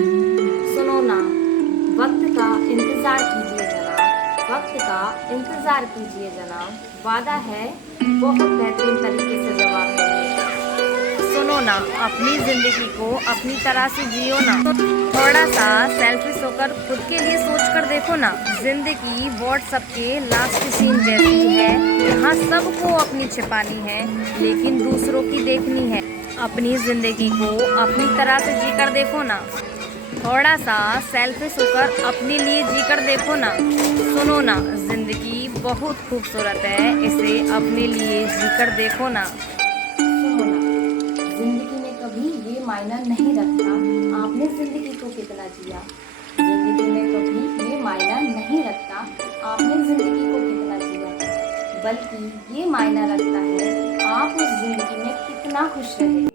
सुनो ना, वक्त का इंतजार कीजिए जनाब, वक्त का इंतजार कीजिए जनाब, वादा है बहुत बेहतरीन तरीके से जवाब देंगे। सुनो ना, अपनी जिंदगी को अपनी तरह से जियो ना, थोड़ा सा सेल्फिश होकर खुद के लिए सोच कर देखो ना। जिंदगी व्हाट्सएप के लास्ट सीन जैसी है, यहाँ सबको अपनी छिपानी है लेकिन दूसरों की देखनी है। अपनी जिंदगी को अपनी तरह से जी कर देखो ना, थोड़ा सा सेल्फिश होकर अपने लिए जी कर देखो ना। सुनो ना, जिंदगी बहुत खूबसूरत है, इसे अपने लिए जी कर देखो ना। सुनो ना, जिंदगी में कभी ये मायना नहीं रखता आपने जिंदगी को कितना जिया। जिंदगी में कभी ये मायना नहीं रखता आपने जिंदगी को कितना जिया, बल्कि ये मायना रखता है आप उस जिंदगी में कितना खुश रहे।